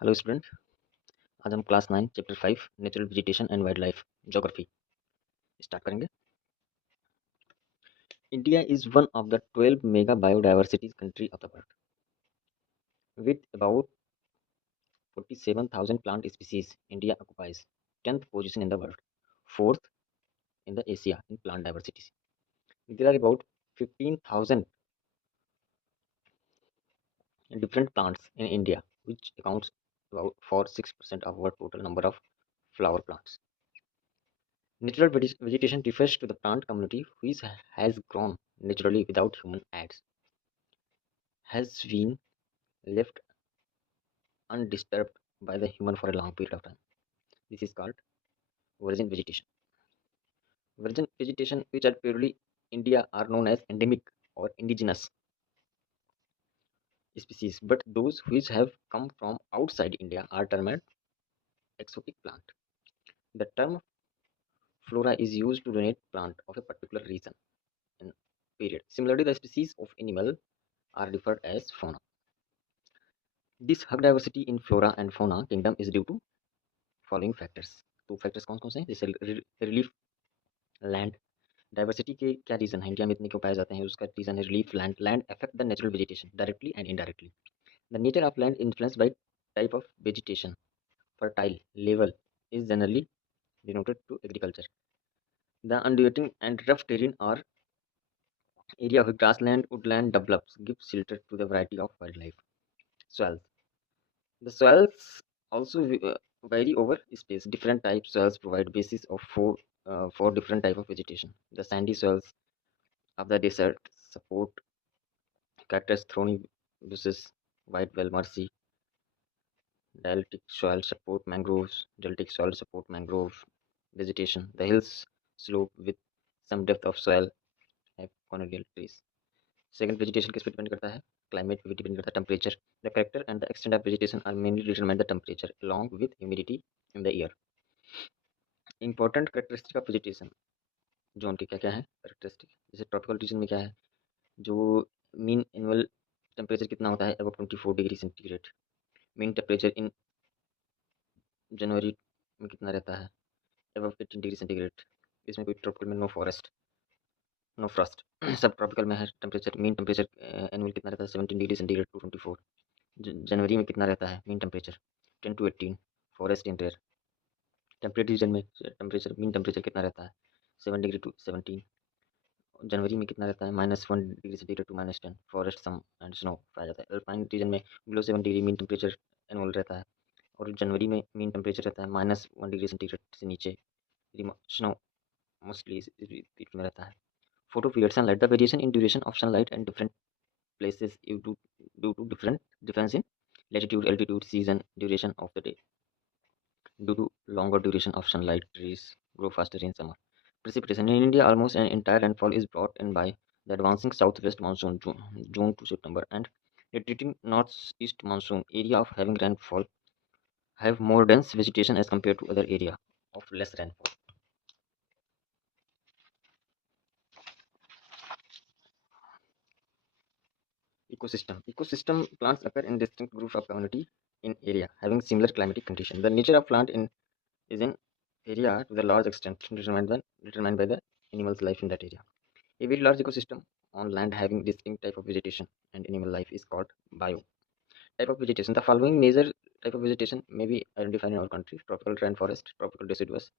Hello student. आज हम class 9 chapter 5 natural vegetation and wildlife geography start करेंगे। India is one of the 12 mega biodiversity country of the world with about 47,000 plant species. India occupies 10th position in the world, 4th in the Asia in plant diversity. There are about 15,000 different plants in India, which accounts about for 6% of our total number of flower plants. Natural vegetation refers to the plant community which has grown naturally without human aids, has been left undisturbed by the human for a long period of time. This is called virgin vegetation. Virgin vegetation which are purely India are known as endemic or indigenous species, but those which have come from outside India are termed exotic plant. The term flora is used to denote plant of a particular region and period. Similarly, the species of animal are referred as fauna. This high diversity in flora and fauna kingdom is due to following factors. तो factors कौन कौन से हैं? जैसे relief land diversity के क्या reason है, India में इतने क्यों पाए जाते हैं? उसका रीजन है relief land. Land affect the natural vegetation directly and indirectly. The nature of land influenced by type of vegetation. Fertile level is generally denoted to agriculture. The undulating and rough terrain or area of grassland, woodland develops gives shelter to the variety of wildlife. Soils. The soils also vary over space. Different types soils provide basis of four different type of vegetation. The sandy soils of the desert support cactus, thorny bushes, white well marcy. Dialectic soil support mangroves. Deltic soil support mangrove vegetation. The hills slope with some depth of soil have conoidal trees. Second, vegetation किस पे depend करता है? Climate पे भी depend करता है. Temperature. The character and the extent of vegetation are mainly determined by the temperature along with humidity in the air. Important characteristic of vegetation. Zone के क्या क्या है कैरेक्टरिस्टिक? जैसे ट्रॉपिकल रीजन में क्या है, जो मीन एनुअल टेम्परेचर कितना होता है? Above 24 degree centigrade. Mean temperature in जनवरी में कितना रहता है? अबव 18 डिग्री सेंटीग्रेड. इसमें कोई ट्रॉपिकल में नो फॉरेस्ट, नो फ्रॉस्ट. सब ट्रॉपिकल में है. टेम्परेचर मीन टेम्परेचर एनुअल कितना रहता है? 17 डिग्री सेंटीग्रेड टू 24. जनवरी में कितना रहता है mean temperature? 10 to 18. Forest in rare. Temperate region में टेम्परेचर मीन टेम्परेचर कितना रहता है? 7 डिग्री टू 17. जनवरी में कितना रहता है? -1 degree centigrade to -10. Forest some and snow पाया जाता है. अल्पाइन रीजन में below 7 degree mean temperature annual रहता है, और जनवरी में मीन टेम्परेचर रहता है -1 डिग्री सेंटीग्रेड से नीचे. स्नो मोस्टली इस में रहता है. Photo period sunlight. The variation in duration of sunlight and different places due to difference in latitude, altitude, season, duration of the day. Due to longer duration of sunlight, trees grow faster in summer. Precipitation in India, almost an entire rainfall is brought in by the advancing southwest monsoon, June to September, and retreating northeast monsoon area of having rainfall have more dense vegetation as compared to other area of less rainfall. Ecosystem plants occur in distinct groups of community in area having similar climatic condition. The nature of plant is in area to the large extent determined by the animal's life in that area. A very large ecosystem on land having distinct type of vegetation and animal life is called bio. Type of vegetation. The following major type of vegetation may be identified in our country: tropical rainforest, tropical deciduous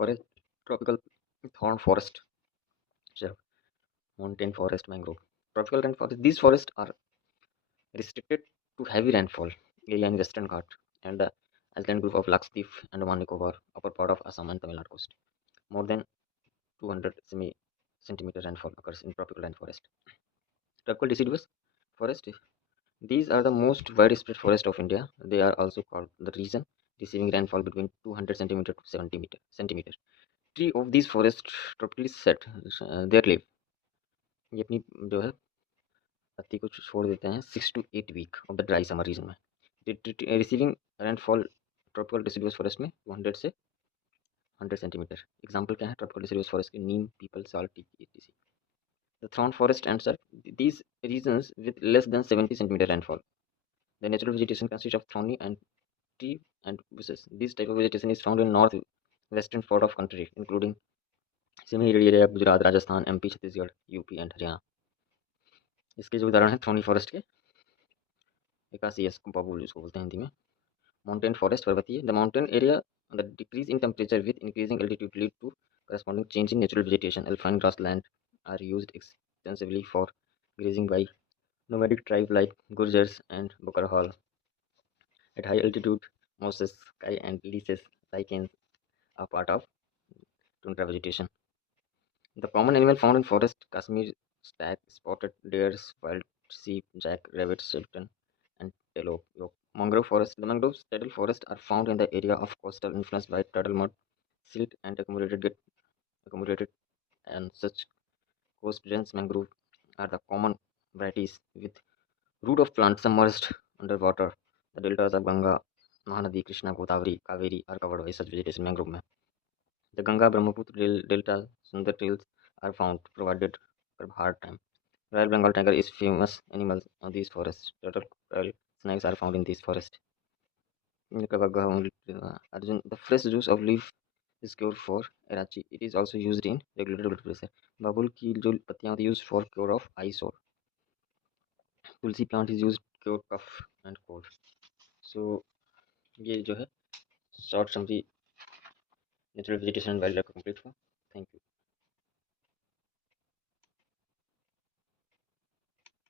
forest, tropical thorn forest, shrub, mountain forest, mangrove. Tropical rainforest. These forests are restricted to heavy rainfall area in Western Ghat and the island group of Lakshadweep and Andaman Nicobar, upper part of Assam and Tamil Nadu coast. More than 200 centimeter rainfall occurs in tropical rainforest. Tropical deciduous forest. These are the most widespread forest of India. They are also called the region receiving rainfall between 200 centimeter to 70 centimeter. Tree of these forests tropically set their leaf. ये अपनी जो है पत्ती को छोड़ देते हैं 6 to 8 week of the dry summer region में. Receiving rainfall tropical deciduous forest में 200 से 100 सेंटीमीटर. एग्जांपल क्या है ट्रॉपिकल डिसिडुअस फॉरेस्ट के? नीम, पीपल, साल, teak, etc. The thorn forest and shrub. These regions with less than 70 centimeter rainfall. The natural vegetation consists of thorny and tree and bushes. This type of vegetation is found in north-western part of country, including semi-arid area Gujarat, Rajasthan, MP, Chhattisgarh, UP and Haryana. इसके जो उदाहरण हैं thorny forest के, एकासियस बाबुल जिसको बोलते हैं हिंदी में। Mountain forest पर्वतीय, the mountain area the decrease in temperature with increasing altitude lead to corresponding change in natural vegetation. Alpine grassland are used extensively for grazing by nomadic tribes like Gurjars and Bukarhal. At high altitude, mosses, sky, and leases lichens are part of tundra vegetation. The common animal found in forest: Kashmir stag, spotted deers, wild sheep, jack, rabbit, stilton, and antelope. Mangrove forest. The mangroves tidal forest are found in the area of coastal influenced by tidal mud, silt, and accumulated and such coast dense mangrove are the common varieties with root of plants submerged underwater. The deltas of Ganga, Mahanadi, Krishna, Godavari, Kaveri are covered by such vegetation mangrove में. The Ganga Brahmaputra delta Sundar trails are found provided for hard time. Royal Bengal tiger is famous animal of these forests. Turtle snakes are found in these forests. Arjun, the fresh juice of leaf is cure for erachi. It is also used in regulated blood pressure. बाबुल की जो पत्तियां होती है used for cure of eye sore. Tulsi plant is used to cure cough and cold. So ये जो है short summary natural vegetation wild life का complete हुआ। Thank you.